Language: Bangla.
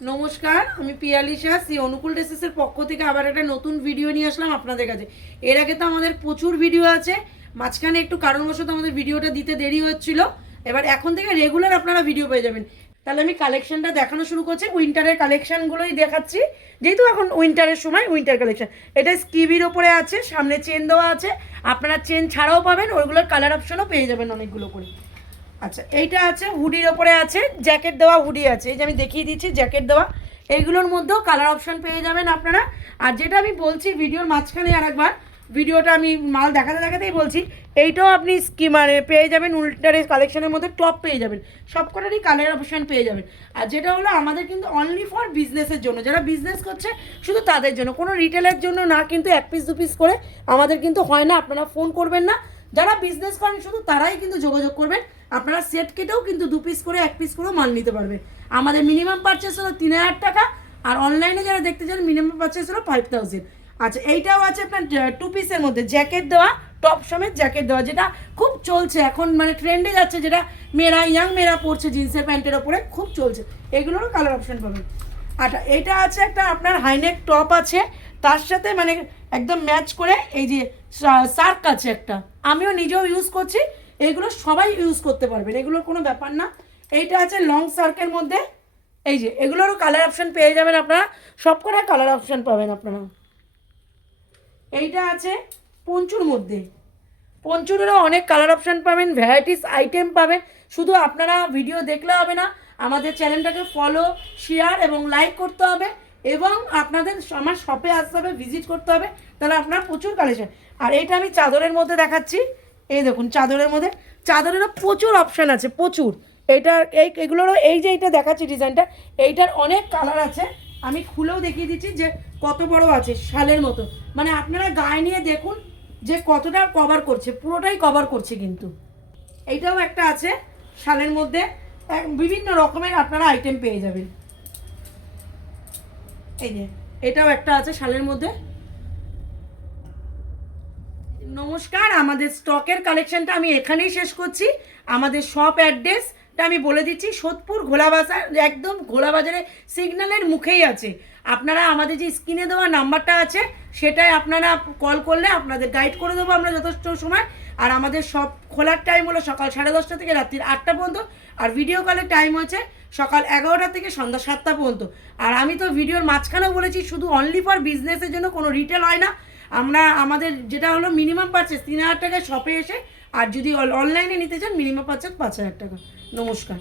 নমস্কার, আমি পিয়ালিশা শ্রী অনুকূল ড্রেসেসের পক্ষ থেকে আবার একটা নতুন ভিডিও নিয়ে আসলাম আপনাদের কাছে। এর আগে তো আমাদের প্রচুর ভিডিও আছে, মাঝখানে একটু কারণবশত আমাদের ভিডিওটা দিতে দেরি হচ্ছিল। এবার এখন থেকে রেগুলার আপনারা ভিডিও পেয়ে যাবেন। তাহলে আমি কালেকশনটা দেখানো শুরু করছি। উইন্টারের কালেকশনগুলোই দেখাচ্ছি, যেহেতু এখন উইন্টারের সময় উইন্টার কালেকশন। এটা স্কিবির ওপরে আছে, সামনে চেন দেওয়া আছে, আপনারা চেন ছাড়াও পাবেন, ওইগুলোর কালার অপশনও পেয়ে যাবেন অনেকগুলো করে। আচ্ছা, এইটা আছে হুডির ওপরে আছে, জ্যাকেট দেওয়া হুডি আছে, এই যে আমি দেখিয়ে দিচ্ছি জ্যাকেট দেওয়া। এইগুলোর মধ্যেও কালার অপশন পেয়ে যাবেন আপনারা। আর যেটা আমি বলছি ভিডিওর মাঝখানে আরেকবার, ভিডিওটা আমি মাল দেখাতে দেখাতেই বলছি, এইটাও আপনি মানে পেয়ে যাবেন উল্টারের কালেকশনের মধ্যে টপ পেয়ে যাবেন, সব কটারই কালার অপশন পেয়ে যাবেন। আর যেটা হলো আমাদের কিন্তু অনলি ফর বিজনেসের জন্য, যারা বিজনেস করছে শুধু তাদের জন্য, কোনো রিটেলের জন্য না, কিন্তু এক পিস দু পিস করে আমাদের কিন্তু হয় না, আপনারা ফোন করবেন না। যারা বিজনেস করেন শুধু তারাই কিন্তু যোগাযোগ করবেন। আপনারা সেট কেটেও কিন্তু দু পিস করে এক পিস করেও মাল নিতে পারবেন। আমাদের মিনিমাম পারচেস হলো 3000 টাকা, আর অনলাইনে যারা দেখতে চান মিনিমাম পারচেস হলো 5000। আচ্ছা, এইটাও আছে আপনার টু পিসের মধ্যে জ্যাকেট দেওয়া, টপ সমেত জ্যাকেট দেওয়া, যেটা খুব চলছে এখন, মানে ট্রেন্ডে যাচ্ছে, যেটা মেয়েরা ইয়াং মেয়েরা পরছে জিন্সের প্যান্টের ওপরে, খুব চলছে। এগুলোরও কালার অপশন পাবেন। আচ্ছা, এটা আছে একটা আপনার হাইনেক টপ আছে, তার সাথে মানে একদম ম্যাচ করে এই যে সার্ক আছে একটা, আমিও নিজেও ইউজ করছি, এগুলো সবাই ইউজ করতে পারবেন, এগুলোর কোনো ব্যাপার না। এইটা আছে লং সার্কের মধ্যে, এই যে এগুলোরও কালার অপশন পেয়ে যাবেন আপনারা, সব কটা কালার অপশন পাবেন আপনারা। এইটা আছে পঞ্চুর মধ্যে, পঞ্চুরেরও অনেক কালার অপশান পাবেন, ভ্যারাইটিস আইটেম পাবেন। শুধু আপনারা ভিডিও দেখলে হবে না, আমাদের চ্যানেলটাকে ফলো, শেয়ার এবং লাইক করতে হবে, এবং আপনাদের আমার শপে আসতে হবে, ভিজিট করতে হবে, তাহলে আপনার প্রচুর কালেকশন। আর এইটা আমি চাদরের মধ্যে দেখাচ্ছি, এই দেখুন চাদরের মধ্যে, চাদরেরও প্রচুর অপশান আছে, প্রচুর। এইটার এগুলোরও এই যে এইটা দেখাচ্ছি ডিজাইনটা, এইটার অনেক কালার আছে, আমি খুলেও দেখিয়ে দিচ্ছি যে কত বড় আছে, শালের মতো, মানে আপনারা গায়ে নিয়ে দেখুন যে কতটা কভার করছে, পুরোটাই কভার করছে কিন্তু। এইটাও একটা আছে শালের মধ্যে, বিভিন্ন রকমের আপনারা আইটেম পেয়ে যাবেন। এই যে এটাও একটা আছে শালের মধ্যে। নমস্কার, আমাদের স্টকের কালেকশনটা আমি এখানেই শেষ করছি। আমাদের শপ অ্যাড্রেসটা আমি বলে দিচ্ছি, সোদপুর ঘোলাবাজার, একদম ঘোলাবাজারে সিগন্যালের মুখেই আছে। আপনারা আমাদের যে স্ক্রিনে দেওয়া নাম্বারটা আছে, সেটাই আপনারা কল করলে আপনাদের গাইড করে দেবো আমরা যথেষ্ট সময়। আর আমাদের শপ খোলার টাইম হলো সকাল 10:30 থেকে রাত্রির 8টা পর্যন্ত, আর ভিডিও কলের টাইম হচ্ছে সকাল 11টা থেকে সন্ধ্যা 7টা পর্যন্ত। আর আমি তো ভিডিওর মাঝখানেও বলেছি, শুধু অনলি ফর বিজনেসের জন্য, কোনো রিটেল হয় না। আমরা আমাদের যেটা হলো মিনিমাম পারচেস 3000 টাকায় শপে এসে, আর যদি অনলাইনে নিতে চান মিনিমাম পারচেস 5000 টাকা। নমস্কার।